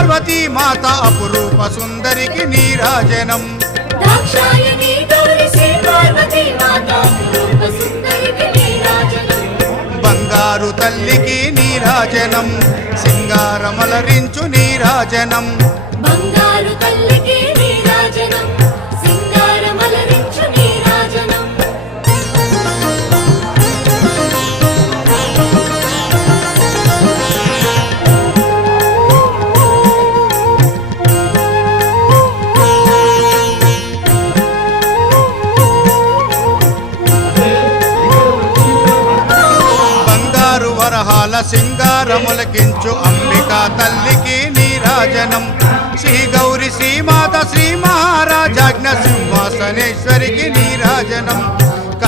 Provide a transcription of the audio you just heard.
పార్వతీ మాత అపురూప సుందరికి నీరాజనం దాక్షాయణి గౌరి శ్రీ పార్వతీ మాత అపురూప సుందరికి నీరాజనం బంగారు తల్లికి నీరాజనం సింగారమలరించు నీరాజనం బంగారు తల్లికి నీరాజనం సింగారమలరించు నీరాజనం బంగారు వరహాల సింగారములకించు అంబికా తల్లికి నీరాజనం శ్రీ గౌరి శ్రీమాత శ్రీ మహారాజాజ్ఞ సింహాసనేశ్వరికి